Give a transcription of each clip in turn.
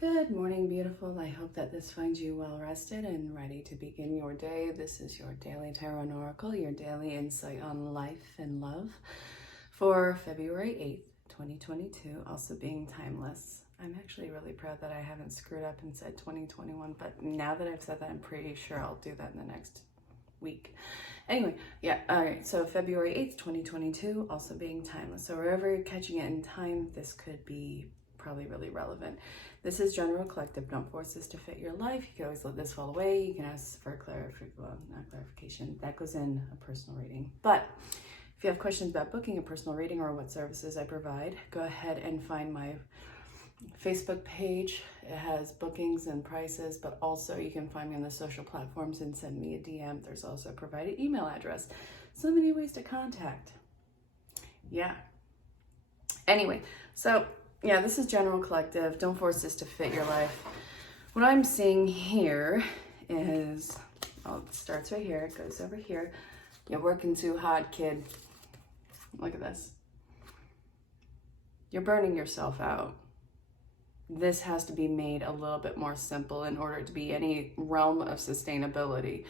Good morning, beautiful. I hope that this finds you well rested and ready to begin your day. This is your daily tarot and oracle, your daily insight on life and love for February 8th, 2022, also being timeless. I'm actually really proud that I haven't screwed up and said 2021, but now that I've said that, I'm pretty sure I'll do that in the next week. Anyway, yeah, all right, so February 8th, 2022, also being timeless. So wherever you're catching it in time, this could be probably really relevant. This is general collective. Don't force this to fit your life. You can always let this fall away. You can ask for clarification. That goes in a personal reading. But if you have questions about booking a personal reading or what services I provide, go ahead and find my Facebook page. It has bookings and prices, but also you can find me on the social platforms and send me a DM. There's also a provided email address. So many ways to contact. Yeah. Anyway, so yeah, this is general collective. Don't force this to fit your life. What I'm seeing here is, it starts right here. It goes over here. You're working too hard, kid. Look at this. You're burning yourself out. This has to be made a little bit more simple in order to be any realm of sustainability.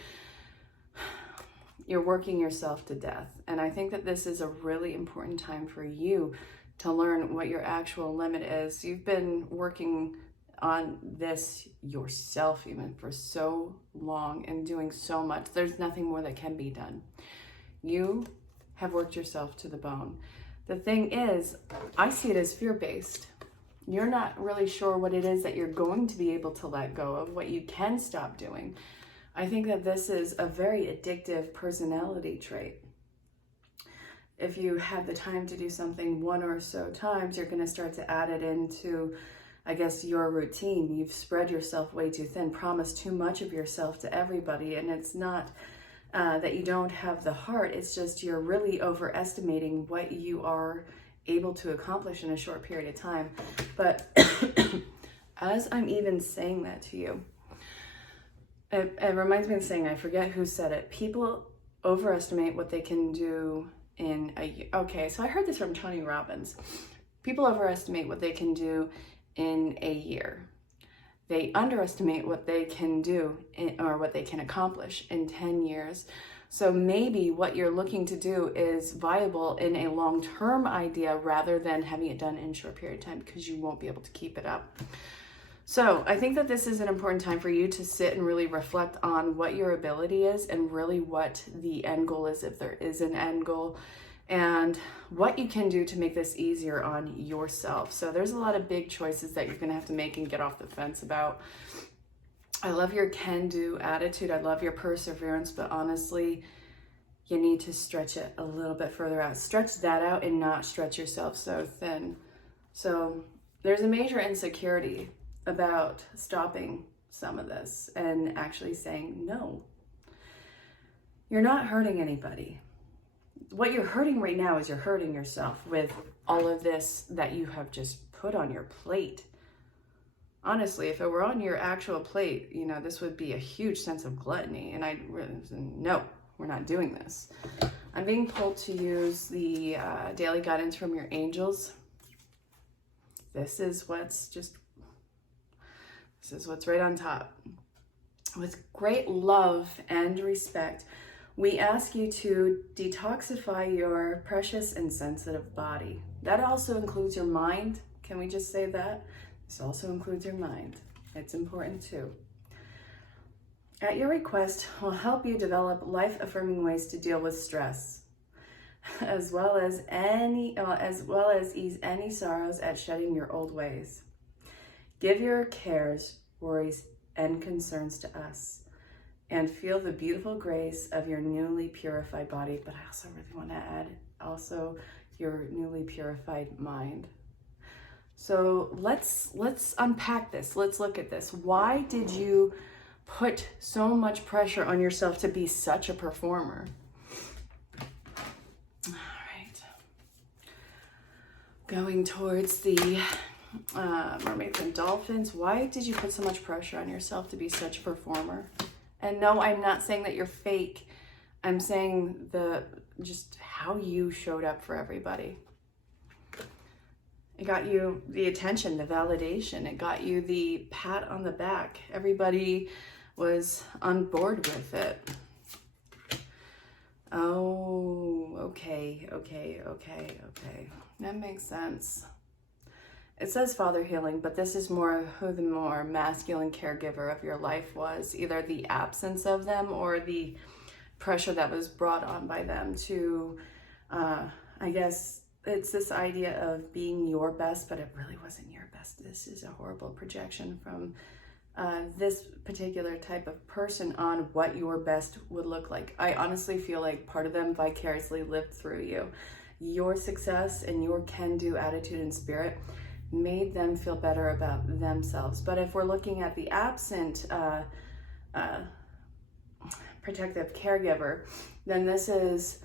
You're working yourself to death. And I think that this is a really important time for you to learn what your actual limit is. You've been working on this yourself even for so long and doing so much. There's nothing more that can be done. You have worked yourself to the bone. The thing is, I see it as fear-based. You're not really sure what it is that you're going to be able to let go of, what you can stop doing. I think that this is a very addictive personality trait. If you have the time to do something one or so times, you're going to start to add it into, I guess, your routine. You've spread yourself way too thin, promised too much of yourself to everybody, and it's not that you don't have the heart, it's just you're really overestimating what you are able to accomplish in a short period of time. But as I'm even saying that to you, it reminds me of the saying, I forget who said it, people overestimate what they can do in a year. Okay, so I heard this from Tony Robbins. People overestimate what they can do in a year. They underestimate what they can do or what they can accomplish in 10 years. So maybe what you're looking to do is viable in a long-term idea rather than having it done in a short period of time, because you won't be able to keep it up. So I think that this is an important time for you to sit and really reflect on what your ability is and really what the end goal is, if there is an end goal, and what you can do to make this easier on yourself. So there's a lot of big choices that you're going to have to make and get off the fence about. I love your can-do attitude. I love your perseverance, but honestly, you need to stretch it a little bit further out. Stretch that out and not stretch yourself so thin. So there's a major insecurity about stopping some of this and actually saying no. You're not hurting anybody. What you're hurting right now is you're hurting yourself with all of this that you have just put on your plate. Honestly, if it were on your actual plate, this would be a huge sense of gluttony. And no, we're not doing this. I'm being pulled to use the daily guidance from your angels. This is what's right on top. With great love and respect, we ask you to detoxify your precious and sensitive body. That also includes your mind. Can we just say that? This also includes your mind. It's important too. At your request, we'll help you develop life-affirming ways to deal with stress, as well as ease any sorrows at shedding your old ways. Give your cares, worries, and concerns to us, and feel the beautiful grace of your newly purified body. But I also really want to add also your newly purified mind. So let's unpack this. Let's look at this. Why did you put so much pressure on yourself to be such a performer? All right. Going towards the mermaids and dolphins. Why did you put so much pressure on yourself to be such a performer? And no, I'm not saying that you're fake. I'm saying just how you showed up for everybody. It got you the attention, the validation. It got you the pat on the back. Everybody was on board with it. Oh, okay. That makes sense. It says father healing, but this is more who the more masculine caregiver of your life was. Either the absence of them or the pressure that was brought on by them to, I guess, it's this idea of being your best, but it really wasn't your best. This is a horrible projection from this particular type of person on what your best would look like. I honestly feel like part of them vicariously lived through you. Your success and your can-do attitude and spirit made them feel better about themselves. But if we're looking at the absent protective caregiver, then this is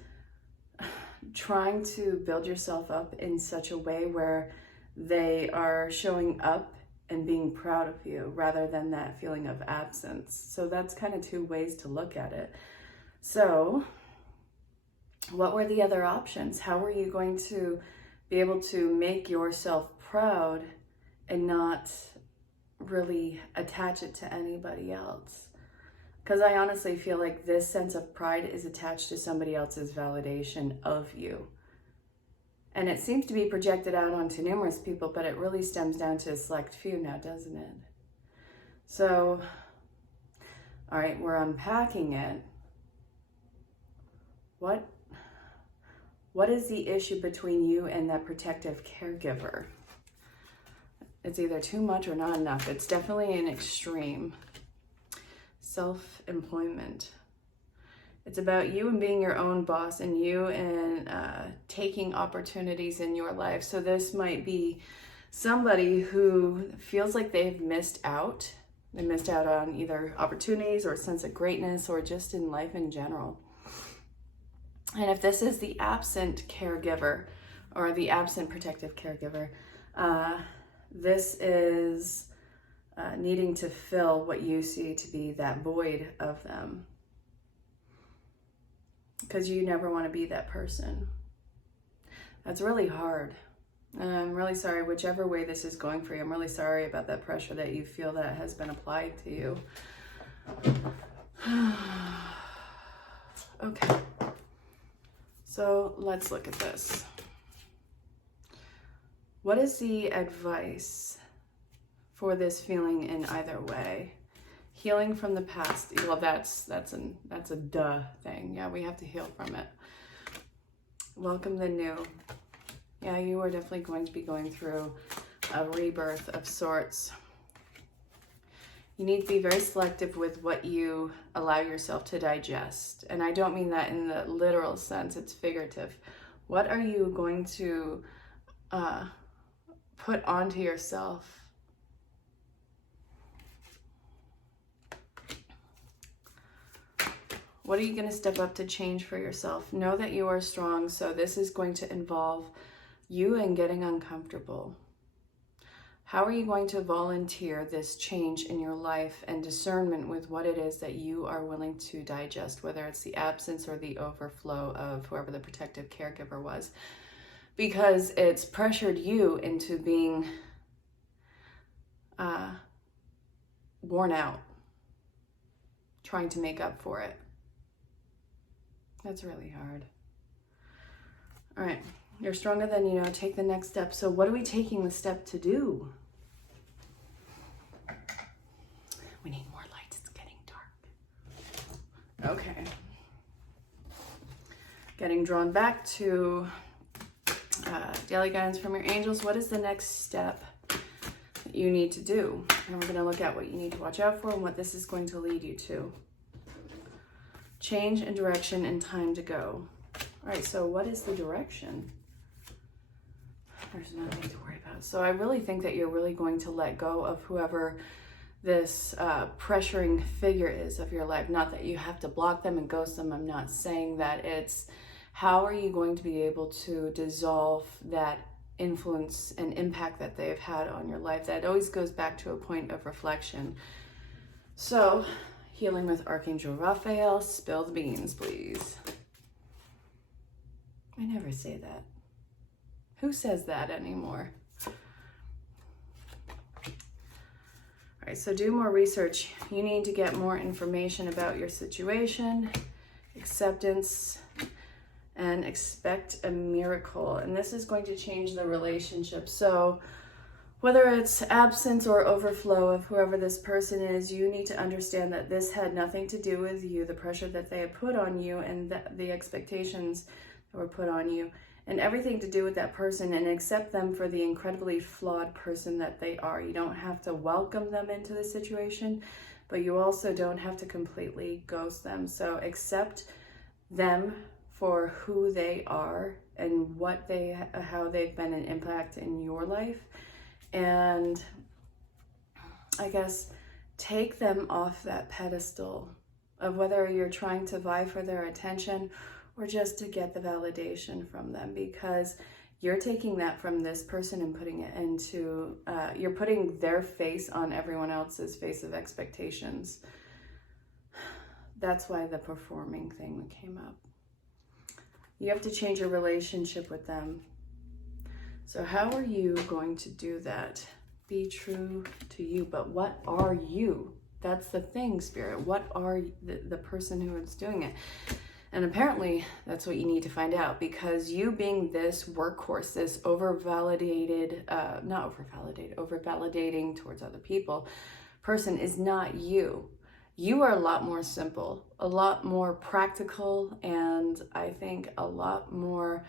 trying to build yourself up in such a way where they are showing up and being proud of you rather than that feeling of absence. So that's kind of two ways to look at it. So what were the other options? How were you going to be able to make yourself proud and not really attach it to anybody else? Because I honestly feel like this sense of pride is attached to somebody else's validation of you. And it seems to be projected out onto numerous people, but it really stems down to a select few now, doesn't it? So, all right, we're unpacking it. What is the issue between you and that protective caregiver? It's either too much or not enough. It's definitely an extreme. Self-employment. It's about you and being your own boss and you and taking opportunities in your life. So this might be somebody who feels like they've missed out. They missed out on either opportunities or a sense of greatness or just in life in general. And if this is the absent caregiver or the absent protective caregiver, this is needing to fill what you see to be that void of them. Because you never want to be that person. That's really hard. And I'm really sorry, whichever way this is going for you, I'm really sorry about that pressure that you feel that has been applied to you. Okay. So let's look at this. What is the advice for this feeling in either way? Healing from the past. Well, that's a duh thing. Yeah, we have to heal from it. Welcome the new. Yeah, you are definitely going to be going through a rebirth of sorts. You need to be very selective with what you allow yourself to digest. And I don't mean that in the literal sense, it's figurative. What are you going to put onto yourself? What are you going to step up to change for yourself? Know that you are strong, so this is going to involve you and getting uncomfortable. How are you going to volunteer this change in your life and discernment with what it is that you are willing to digest, whether it's the absence or the overflow of whoever the protective caregiver was? Because it's pressured you into being worn out, trying to make up for it. That's really hard. All right, you're stronger than you know. Take the next step. So what are we taking the step to do? We need more light. It's getting dark. Okay. Getting drawn back to daily guidance from your angels. What is the next step that you need to do? And we're going to look at what you need to watch out for and what this is going to lead you to. Change in direction and time to go. All right, so what is the direction? There's nothing to worry about. So I really think that you're really going to let go of whoever this pressuring figure is of your life. Not that you have to block them and ghost them. I'm not saying that. It's how are you going to be able to dissolve that influence and impact that they've had on your life? That always goes back to a point of reflection. So, healing with Archangel Raphael. Spill the beans, please. I never say that. Who says that anymore? All right, so do more research. You need to get more information about your situation, acceptance, and expect a miracle. And this is going to change the relationship. So whether it's absence or overflow of whoever this person is, you need to understand that this had nothing to do with you, the pressure that they had put on you and the expectations that were put on you, and everything to do with that person, and accept them for the incredibly flawed person that they are. You don't have to welcome them into the situation, but you also don't have to completely ghost them. So accept them for who they are and how they've been an impact in your life. And I guess take them off that pedestal of whether you're trying to vie for their attention or just to get the validation from them, because you're taking that from this person and putting it into, you're putting their face on everyone else's face of expectations. That's why the performing thing came up. You have to change your relationship with them. So how are you going to do that? Be true to you. But what are you? That's the thing, Spirit. What are the person who is doing it? And apparently that's what you need to find out, because you being this workhorse, this over-validating towards other people person is not you. You are a lot more simple, a lot more practical, and I think a lot more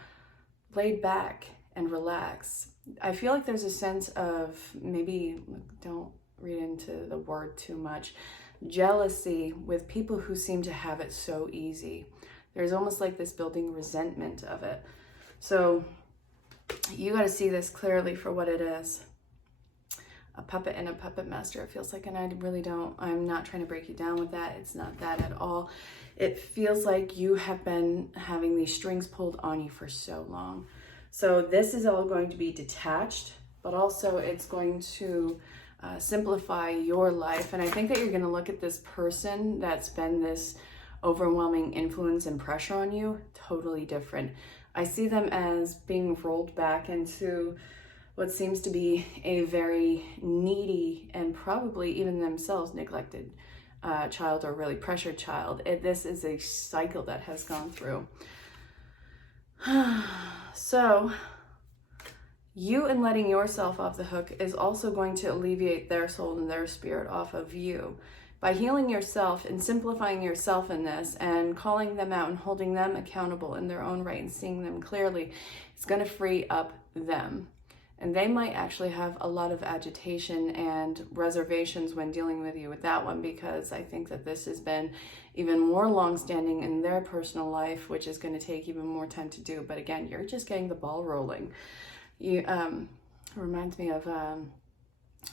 laid back and relaxed. I feel like there's a sense of, maybe don't read into the word too much, jealousy with people who seem to have it so easy. There's almost like this building resentment of it. So you got to see this clearly for what it is. A puppet and a puppet master, it feels like, and I'm not trying to break you down with that. It's not that at all. It feels like you have been having these strings pulled on you for so long. So this is all going to be detached, but also it's going to simplify your life. And I think that you're going to look at this person that's been this overwhelming influence and pressure on you totally different. I see them as being rolled back into what seems to be a very needy and probably even themselves neglected child, or really pressured child. This is a cycle that has gone through. So you, and letting yourself off the hook, is also going to alleviate their soul and their spirit off of you. By healing yourself and simplifying yourself in this and calling them out and holding them accountable in their own right and seeing them clearly, it's going to free up them. And they might actually have a lot of agitation and reservations when dealing with you with that one, because I think that this has been even more long-standing in their personal life, which is going to take even more time to do. But again, you're just getting the ball rolling. You reminds me of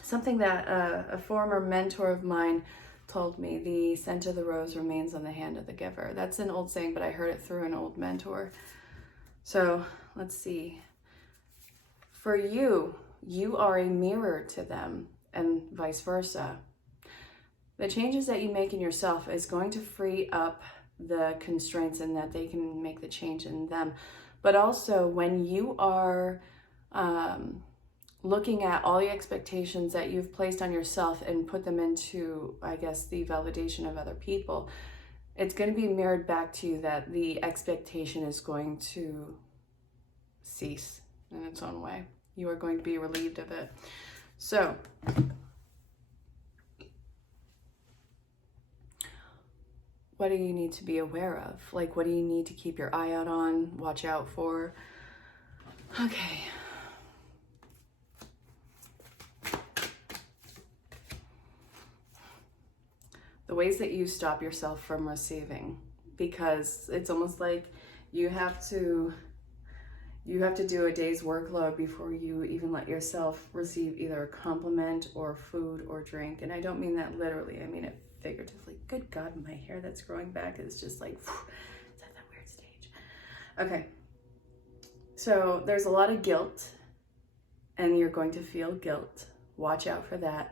something that a former mentor of mine told me: the scent of the rose remains on the hand of the giver. That's an old saying, but I heard it through an old mentor. So let's see. For you, you are a mirror to them, and vice versa. The changes that you make in yourself is going to free up the constraints, and that they can make the change in them. But also, when you are looking at all the expectations that you've placed on yourself and put them into, I guess, the validation of other people, it's going to be mirrored back to you that the expectation is going to cease in its own way. You are going to be relieved of it. So what do you need to be aware of? Like, what do you need to keep your eye out on, watch out for? Okay. The ways that you stop yourself from receiving, because it's almost like you have to do a day's workload before you even let yourself receive either a compliment or food or drink. And I don't mean that literally, I mean it figuratively. Good God, my hair that's growing back is just like, it's at that weird stage. Okay, so there's a lot of guilt, and you're going to feel guilt. Watch out for that.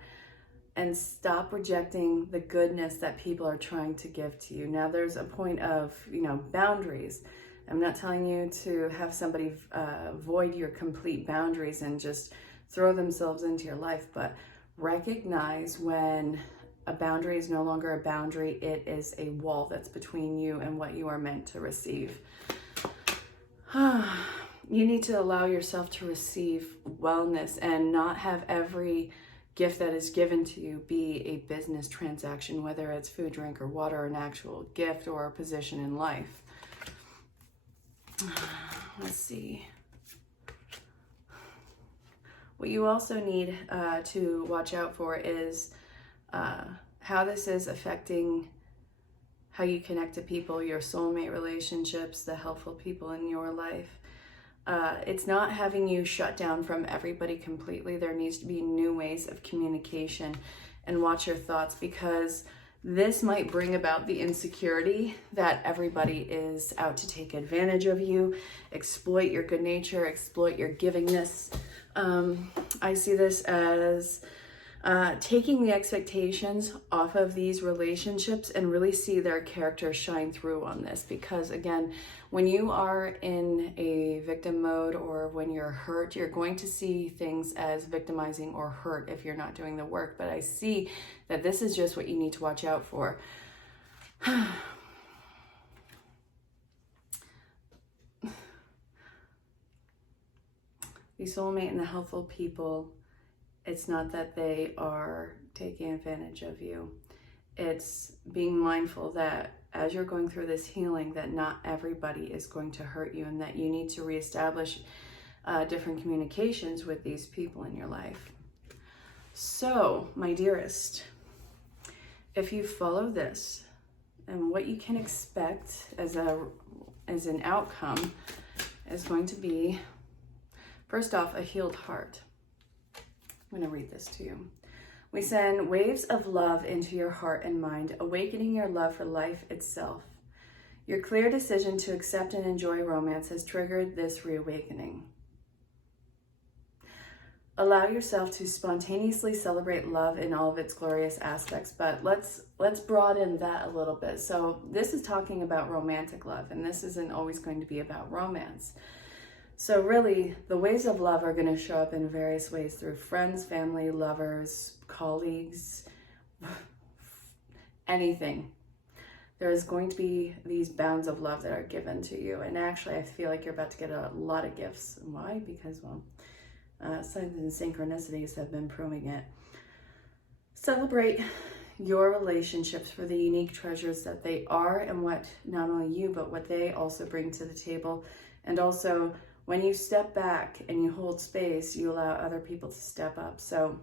And stop rejecting the goodness that people are trying to give to you. Now, there's a point of, boundaries. I'm not telling you to have somebody void your complete boundaries and just throw themselves into your life, but recognize when a boundary is no longer a boundary. It is a wall that's between you and what you are meant to receive. You need to allow yourself to receive wellness and not have every gift that is given to you be a business transaction, whether it's food, drink, or water, an actual gift or a position in life. Let's see. What you also need to watch out for is how this is affecting how you connect to people, your soulmate relationships, the helpful people in your life. It's not having you shut down from everybody completely. There needs to be new ways of communication, and watch your thoughts, because this might bring about the insecurity that everybody is out to take advantage of you, exploit your good nature, exploit your givingness. I see this as taking the expectations off of these relationships and really see their character shine through on this. Because again, when you are in a victim mode or when you're hurt, you're going to see things as victimizing or hurt if you're not doing the work. But I see that this is just what you need to watch out for. The soulmate and the helpful people, it's not that they are taking advantage of you. It's being mindful that as you're going through this healing, that not everybody is going to hurt you, and that you need to reestablish different communications with these people in your life. So, my dearest, if you follow this, and what you can expect as an outcome is going to be, first off, a healed heart. I'm going to read this to you. We send waves of love into your heart and mind, awakening your love for life itself. Your clear decision to accept and enjoy romance has triggered this reawakening. Allow yourself to spontaneously celebrate love in all of its glorious aspects, but let's broaden that a little bit. So this is talking about romantic love, and this isn't always going to be about romance. So really, the waves of love are going to show up in various ways through friends, family, lovers, colleagues, anything. There is going to be these bounds of love that are given to you. And actually, I feel like you're about to get a lot of gifts. Why? Because, well, signs and synchronicities have been proving it. Celebrate your relationships for the unique treasures that they are, and what not only you, but what they also bring to the table. And also, when you step back and you hold space, you allow other people to step up. So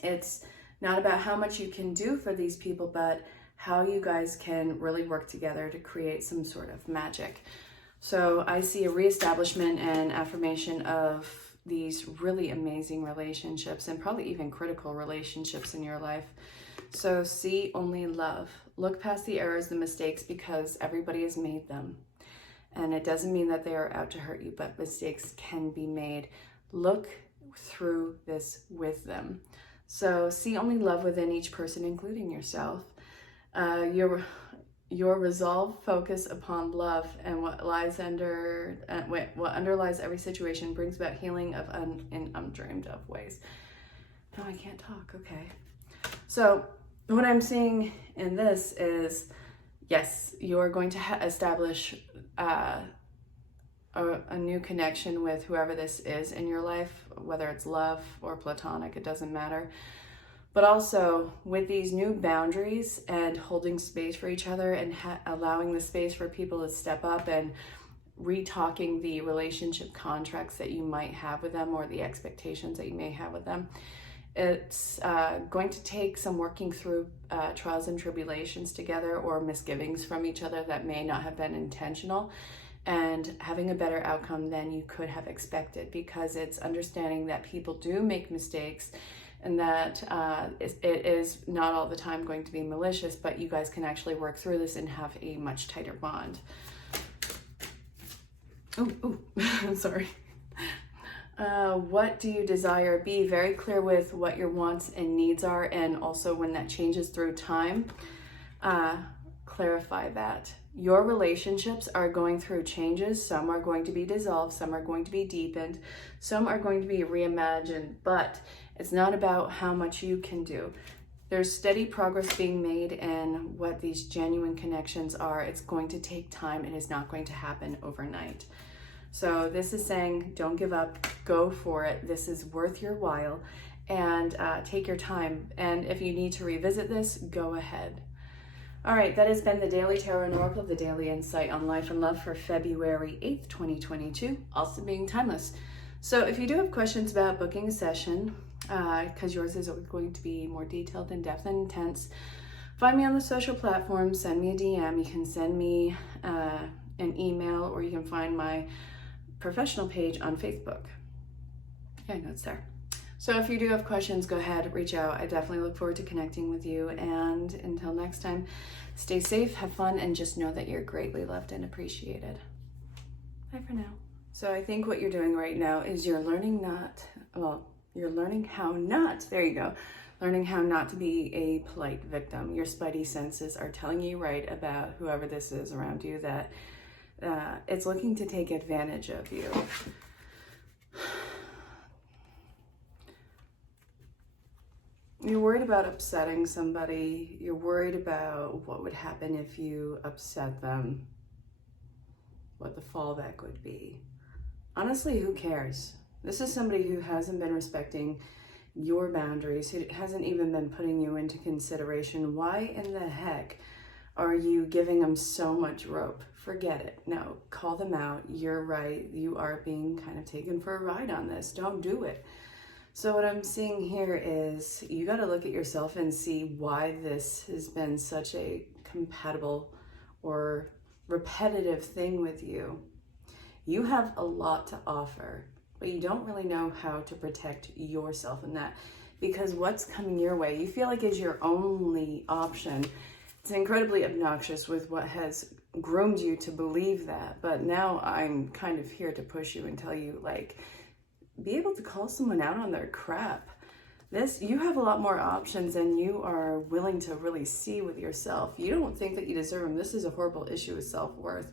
it's not about how much you can do for these people, but how you guys can really work together to create some sort of magic. So I see a reestablishment and affirmation of these really amazing relationships, and probably even critical relationships in your life. So see only love. Look past the errors, the mistakes, because everybody has made them. And it doesn't mean that they are out to hurt you, but mistakes can be made. Look through this with them. So see only love within each person, including yourself. Your resolve, focus upon love, and what underlies every situation brings about healing in undreamed of ways. No, I can't talk. Okay. So what I'm seeing in this is, yes, you're going to establish a new connection with whoever this is in your life, whether it's love or platonic, it doesn't matter. But also with these new boundaries and holding space for each other, and allowing the space for people to step up and retalking the relationship contracts that you might have with them, or the expectations that you may have with them. It's going to take some working through trials and tribulations together, or misgivings from each other that may not have been intentional, and having a better outcome than you could have expected, because it's understanding that people do make mistakes, and that it is not all the time going to be malicious, but you guys can actually work through this and have a much tighter bond. Oh, sorry. What do you desire? Be very clear with what your wants and needs are, and also when that changes through time, clarify that. Your relationships are going through changes. Some are going to be dissolved, some are going to be deepened, some are going to be reimagined, but It's not about how much you can do. There's steady progress being made in what these genuine connections are. It's going to take time. It is not going to happen overnight. So this is saying, don't give up, go for it. This is worth your while, and take your time. And if you need to revisit this, go ahead. All right, that has been the Daily Tarot and Oracle, the Daily Insight on Life and Love for February 8th, 2022, also being timeless. So if you do have questions about booking a session, because yours is going to be more detailed, in depth, and intense, find me on the social platforms, send me a DM. You can send me an email, or you can find my professional page on Facebook. Yeah, I know it's there. So if you do have questions, go ahead, reach out. I definitely look forward to connecting with you. And until next time, stay safe, have fun, and just know that you're greatly loved and appreciated. Bye for now. So I think what you're doing right now is you're learning how not to be a polite victim. Your spidey senses are telling you right about whoever this is around you that it's looking to take advantage of you. You're worried about upsetting somebody. You're worried about what would happen if you upset them, what the fallback would be. Honestly, who cares? This is somebody who hasn't been respecting your boundaries, who hasn't even been putting you into consideration. Why in the heck are you giving them so much rope? Forget it. No, call them out. You're right. You are being kind of taken for a ride on this. Don't do it. So what I'm seeing here is you got to look at yourself and see why this has been such a compatible or repetitive thing with you. You have a lot to offer, but you don't really know how to protect yourself in that, because what's coming your way, you feel like is your only option. It's incredibly obnoxious with what has groomed you to believe that, but now I'm kind of here to push you and tell you, like, be able to call someone out on their crap. You have a lot more options than you are willing to really see with yourself. You don't think that you deserve them. This is a horrible issue with self-worth.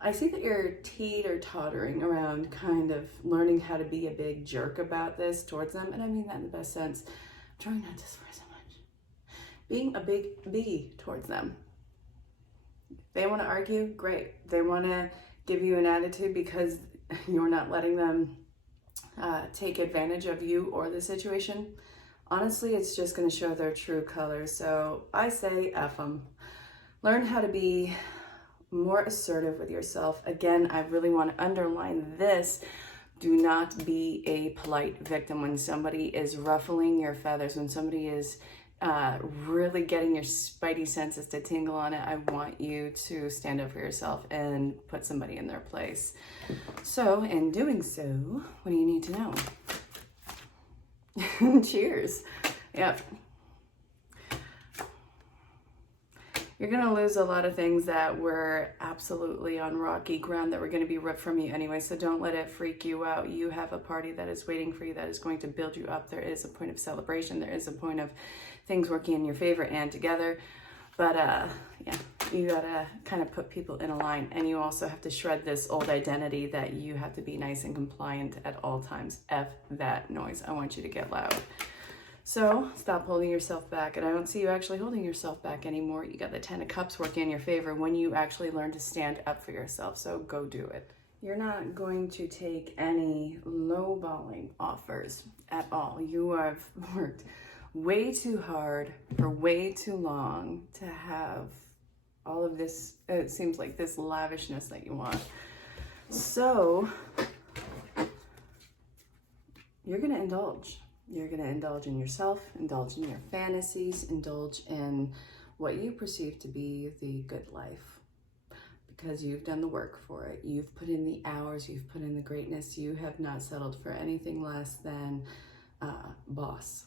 I see that you're teeter-tottering around, kind of learning how to be a big jerk about this towards them, and I mean that in the best sense. I'm trying not to swear so much. Being a big B towards them. They want to argue, great. They want to give you an attitude because you're not letting them take advantage of you or the situation. Honestly, it's just going to show their true colors. So I say F them. Learn how to be more assertive with yourself. Again, I really want to underline this. Do not be a polite victim when somebody is ruffling your feathers, when somebody is really getting your spidey senses to tingle on it. I want you to stand up for yourself and put somebody in their place. So in doing so, what do you need to know? Cheers. Yep. You're going to lose a lot of things that were absolutely on rocky ground that were going to be ripped from you anyway, so don't let it freak you out. You have a party that is waiting for you, that is going to build you up. There is a point of celebration. There is a point of things working in your favor and together. But yeah, you got to kind of put people in a line, and you also have to shred this old identity that you have to be nice and compliant at all times. F that noise. I want you to get loud. So stop holding yourself back. And I don't see you actually holding yourself back anymore. You got the 10 of Cups working in your favor when you actually learn to stand up for yourself. So go do it. You're not going to take any lowballing offers at all. You have worked way too hard for way too long to have all of this, it seems like this lavishness that you want. So you're going to indulge. You're going to indulge in yourself, indulge in your fantasies, indulge in what you perceive to be the good life, because you've done the work for it. You've put in the hours, you've put in the greatness. You have not settled for anything less than boss.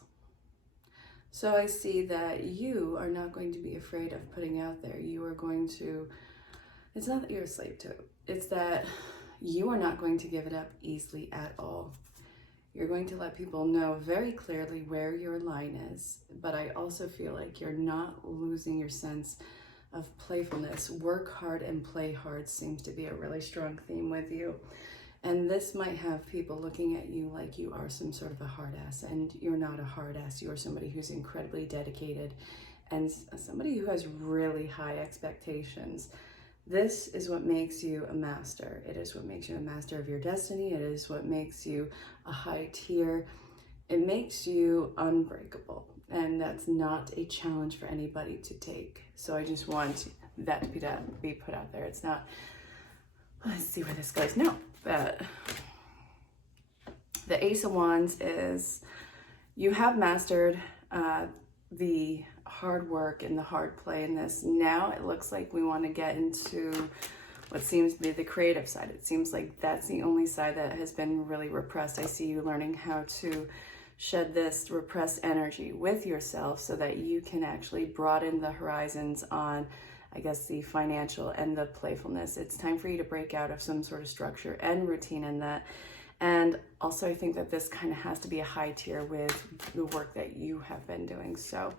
So I see that you are not going to be afraid of putting out there. You are going to, it's not that you're a slave to it. It's that you are not going to give it up easily at all. You're going to let people know very clearly where your line is, but I also feel like you're not losing your sense of playfulness. Work hard and play hard seems to be a really strong theme with you. And this might have people looking at you like you are some sort of a hard ass, and you're not a hard ass. You are somebody who's incredibly dedicated and somebody who has really high expectations. This is what makes you a master. It is what makes you a master of your destiny. It is what makes you a high tier. It makes you unbreakable. And that's not a challenge for anybody to take. So I just want that to be put out there. It's not, let's see where this goes. No, but the Ace of Wands is, you have mastered the hard work and the hard play in this. Now it looks like we want to get into what seems to be the creative side. It seems like that's the only side that has been really repressed. I see you learning how to shed this repressed energy with yourself so that you can actually broaden the horizons on, I guess, the financial and the playfulness. It's time for you to break out of some sort of structure and routine in that. And also I think that this kind of has to be a high tier with the work that you have been doing. So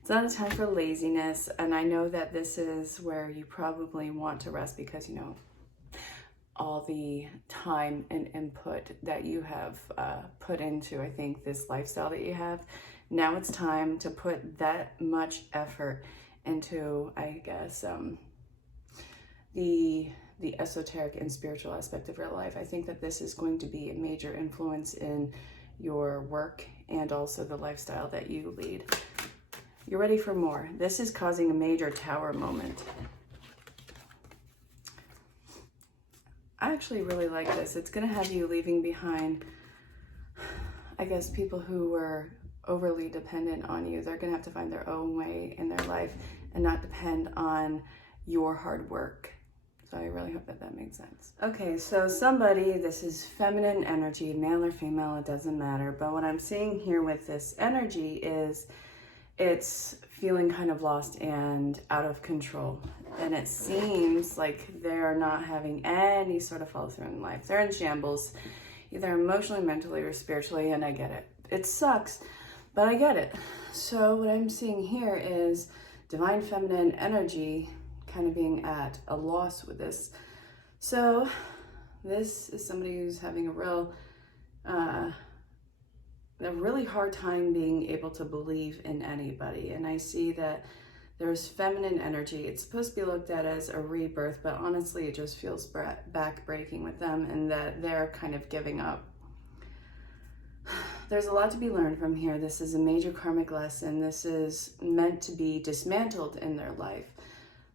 it's not a time for laziness. And I know that this is where you probably want to rest because, you know, all the time and input that you have put into, I think, this lifestyle that you have. Now it's time to put that much effort into, I guess, the esoteric and spiritual aspect of your life. I think that this is going to be a major influence in your work and also the lifestyle that you lead. You're ready for more. This is causing a major tower moment. I actually really like this. It's going to have you leaving behind, I guess, people who were overly dependent on you. They're going to have to find their own way in their life and not depend on your hard work. So I really hope that that makes sense. Okay, so somebody, this is feminine energy, male or female, it doesn't matter. But what I'm seeing here with this energy is it's feeling kind of lost and out of control. And it seems like they're not having any sort of follow through in life. They're in shambles, either emotionally, mentally, or spiritually, and I get it. It sucks, but I get it. So what I'm seeing here is divine feminine energy kind of being at a loss with this. So this is somebody who's having a really hard time being able to believe in anybody. And I see that there's feminine energy. It's supposed to be looked at as a rebirth, but honestly, it just feels back-breaking with them and that they're kind of giving up. There's a lot to be learned from here. This is a major karmic lesson. This is meant to be dismantled in their life.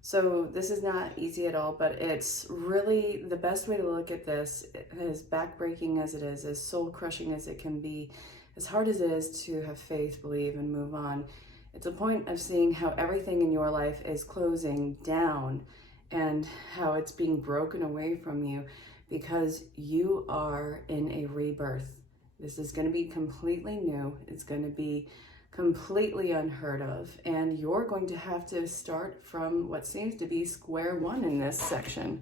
So this is not easy at all, but it's really the best way to look at this, as back-breaking as it is, as soul-crushing as it can be, as hard as it is to have faith, believe, and move on. It's a point of seeing how everything in your life is closing down and how it's being broken away from you because you are in a rebirth. This is going to be completely new. It's going to be completely unheard of, and you're going to have to start from what seems to be square one in this section.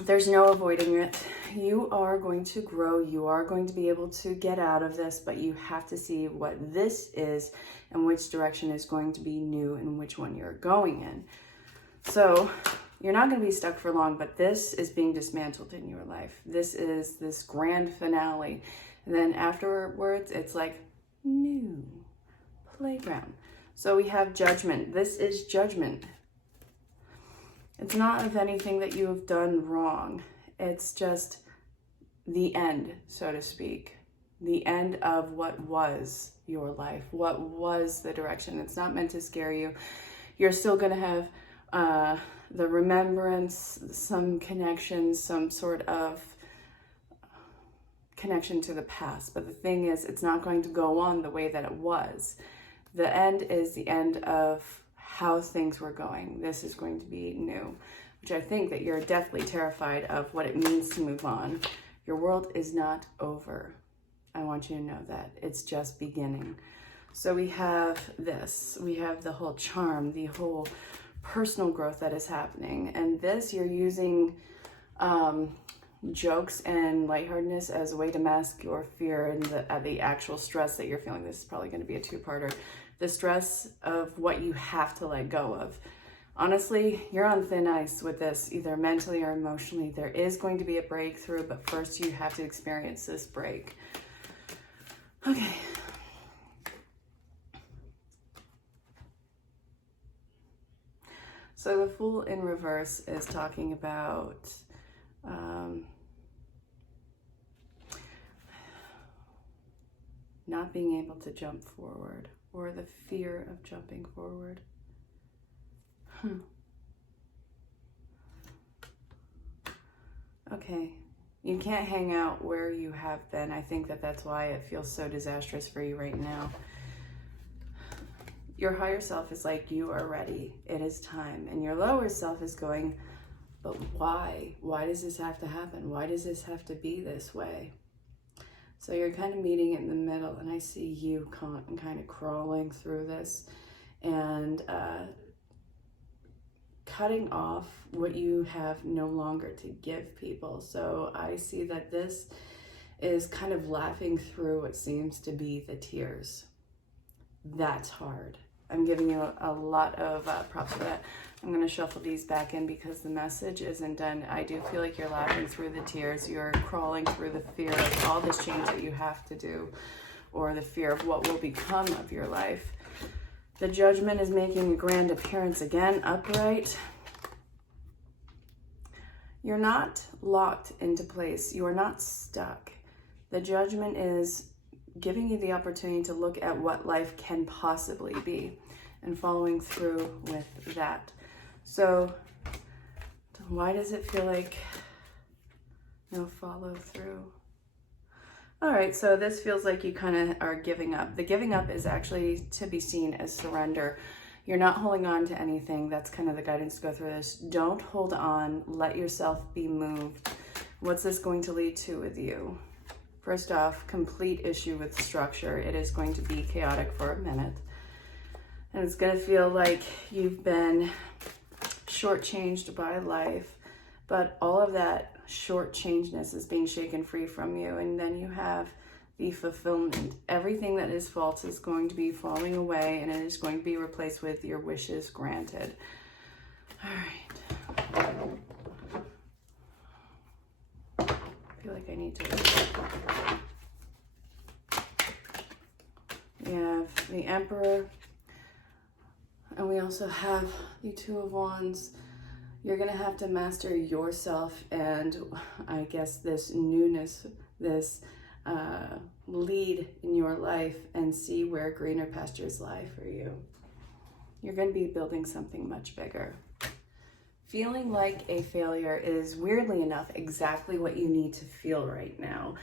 There's no avoiding it. You are going to grow. You are going to be able to get out of this, but you have to see what this is and which direction is going to be new and which one you're going in. So you're not going to be stuck for long, but this is being dismantled in your life. This is this grand finale. And then afterwards, it's like new playground. So we have judgment. This is judgment. It's not of anything that you have done wrong. It's just the end, so to speak. The end of what was your life, what was the direction. It's not meant to scare you. You're still going to have the remembrance, some connections, some sort of connection to the past. But the thing is, it's not going to go on the way that it was. The end is the end of how things were going. This is going to be new, which I think that you're deathly terrified of what it means to move on. Your world is not over. I want you to know that. It's just beginning. So we have this. We have the whole charm, the whole personal growth that is happening. And this, you're using jokes and lightheartedness as a way to mask your fear and the actual stress that you're feeling. This is probably going to be a two-parter. The stress of what you have to let go of. Honestly, you're on thin ice with this, either mentally or emotionally. There is going to be a breakthrough, but first you have to experience this break. Okay. So the Fool in reverse is talking about not being able to jump forward, or the fear of jumping forward. Okay, you can't hang out where you have been. I think that that's why it feels so disastrous for you right now. Your higher self is like, you are ready. It is time. And your lower self is going, but why? Why does this have to happen? Why does this have to be this way? So you're kind of meeting in the middle, and I see you kind of crawling through this and cutting off what you have no longer to give people. So I see that this is kind of laughing through what seems to be the tears. That's hard. I'm giving you a lot of props for that. I'm going to shuffle these back in because the message isn't done. I do feel like you're laughing through the tears. You're crawling through the fear of all this change that you have to do, or the fear of what will become of your life. The Judgment is making a grand appearance again, upright. You're not locked into place. You are not stuck. The Judgment is giving you the opportunity to look at what life can possibly be and following through with that. So why does it feel like no follow through? All right, so this feels like you kind of are giving up. The giving up is actually to be seen as surrender. You're not holding on to anything. That's kind of the guidance to go through this. Don't hold on. Let yourself be moved. What's this going to lead to with you? First off, complete issue with structure. It is going to be chaotic for a minute. And it's going to feel like you've been shortchanged by life, but all of that shortchangedness is being shaken free from you. And then you have the fulfillment. Everything that is false is going to be falling away, and it is going to be replaced with your wishes granted. All right. I feel like I need to. We have the Emperor, and we also have the Two of Wands. You're going to have to master yourself, and I guess this newness, this lead in your life, and see where greener pastures lie for you. You're going to be building something much bigger. Feeling like a failure is, weirdly enough, exactly what you need to feel right now.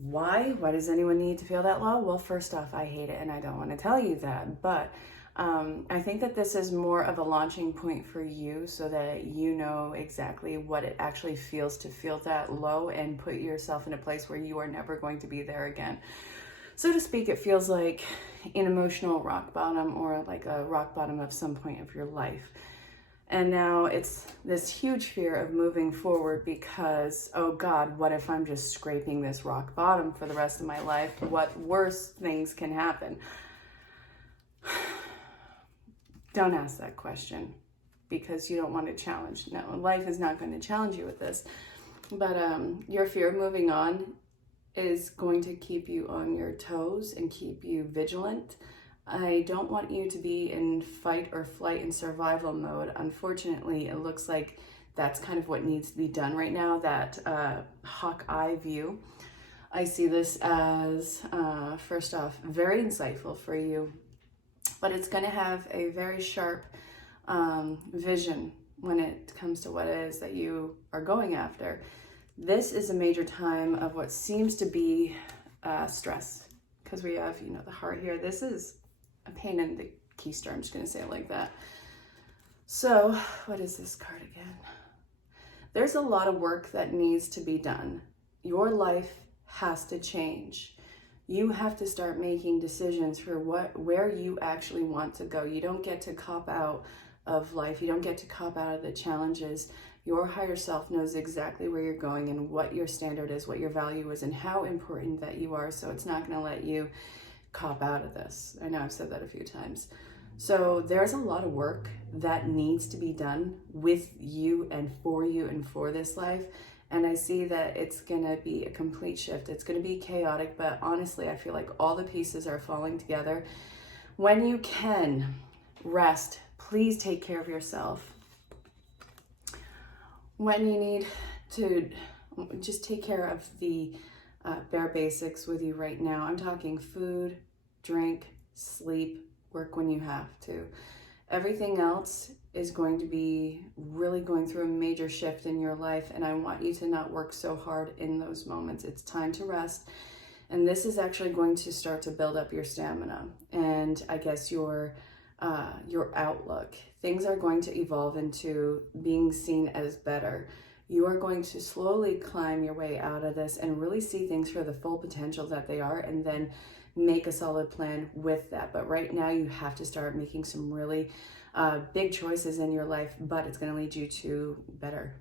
Why? Why does anyone need to feel that low? Well, first off, I hate it, and I don't want to tell you that, but I think that this is more of a launching point for you, so that you know exactly what it actually feels to feel that low and put yourself in a place where you are never going to be there again. So to speak, it feels like an emotional rock bottom, or like a rock bottom of some point of your life. And now it's this huge fear of moving forward because, oh God, what if I'm just scraping this rock bottom for the rest of my life? What worse things can happen? Don't ask that question, because you don't want to challenge. No, life is not going to challenge you with this. But your fear of moving on is going to keep you on your toes and keep you vigilant. I don't want you to be in fight or flight and survival mode. Unfortunately, it looks like that's kind of what needs to be done right now, that hawk eye view. I see this as, first off, very insightful for you, but it's going to have a very sharp vision when it comes to what it is that you are going after. This is a major time of what seems to be stress, because we have, the heart here. This is a pain in the keister. I'm just going to say it like that. So what is this card again? There's a lot of work that needs to be done. Your life has to change. You have to start making decisions for where you actually want to go. You don't get to cop out of life. You don't get to cop out of the challenges. Your higher self knows exactly where you're going and what your standard is, what your value is, and how important that you are. So it's not going to let you cop out of this. I know I've said that a few times. So there's a lot of work that needs to be done with you and for this life. And I see that it's gonna be a complete shift. It's gonna be chaotic, but honestly, I feel like all the pieces are falling together. When you can rest, please take care of yourself. When you need to just take care of the bare basics with you right now. I'm talking food, drink, sleep, work when you have to. Everything else is going to be really going through a major shift in your life, and I want you to not work so hard in those moments. It's time to rest, and this is actually going to start to build up your stamina and I guess your outlook. Things are going to evolve into being seen as better. You are going to slowly climb your way out of this and really see things for the full potential that they are, and then make a solid plan with that. But right now you have to start making some really big choices in your life, but it's going to lead you to better.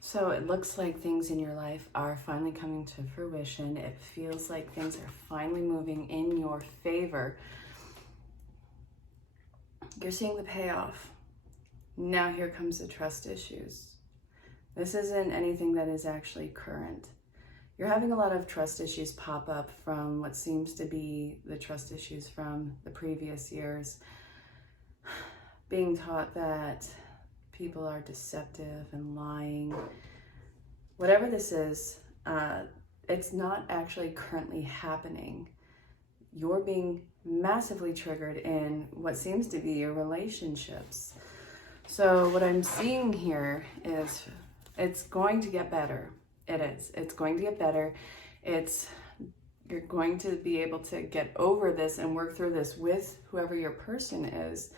So it looks like things in your life are finally coming to fruition. It feels like things are finally moving in your favor. You're seeing the payoff. Now here comes the trust issues. This isn't anything that is actually current. You're having a lot of trust issues pop up from what seems to be the trust issues from the previous years. Being taught that people are deceptive and lying. Whatever this is, it's not actually currently happening. You're being massively triggered in what seems to be your relationships. So what I'm seeing here is it's going to get better. It is. It's going to get better. You're going to be able to get over this and work through this with whoever your person is.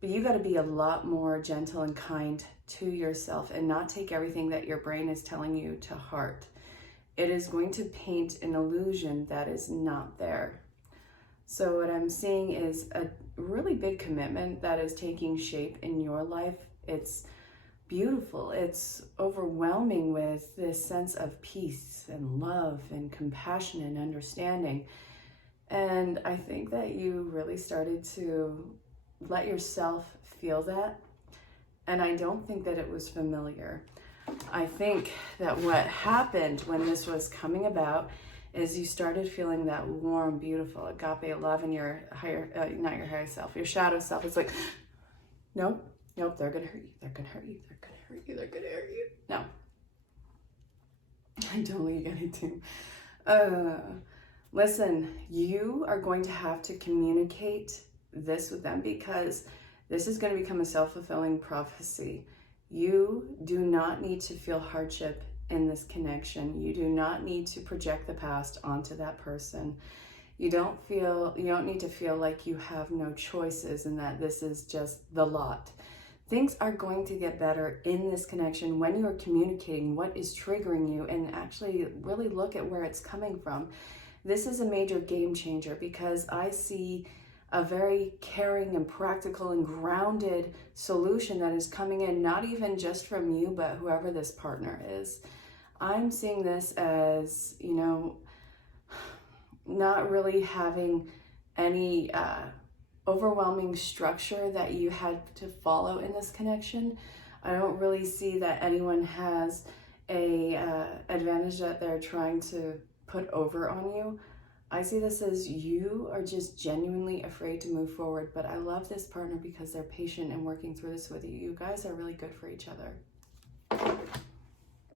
But you got to be a lot more gentle and kind to yourself and not take everything that your brain is telling you to heart. It is going to paint an illusion that is not there. So what I'm seeing is a really big commitment that is taking shape in your life. It's beautiful. It's overwhelming with this sense of peace and love and compassion and understanding. And I think that you really started to let yourself feel that. And I don't think that it was familiar. I think that what happened when this was coming about is you started feeling that warm, beautiful agape love in your higher, not your higher self, your shadow self. It's like, nope, they're gonna hurt you, they're gonna hurt you, they're gonna hurt you, they're gonna hurt you. No, I don't want you getting to. Listen, you are going to have to communicate this with them, because this is going to become a self-fulfilling prophecy. You do not need to feel hardship in this connection. You do not need to project the past onto that person. You don't need to feel like you have no choices and that this is just the lot. Things are going to get better in this connection when you are communicating what is triggering you and actually really look at where it's coming from. This is a major game changer, because I see a very caring and practical and grounded solution that is coming in, not even just from you, but whoever this partner is. I'm seeing this as, not really having any overwhelming structure that you had to follow in this connection. I don't really see that anyone has a advantage that they're trying to put over on you. I see this as you are just genuinely afraid to move forward, but I love this partner because they're patient and working through this with you. You guys are really good for each other.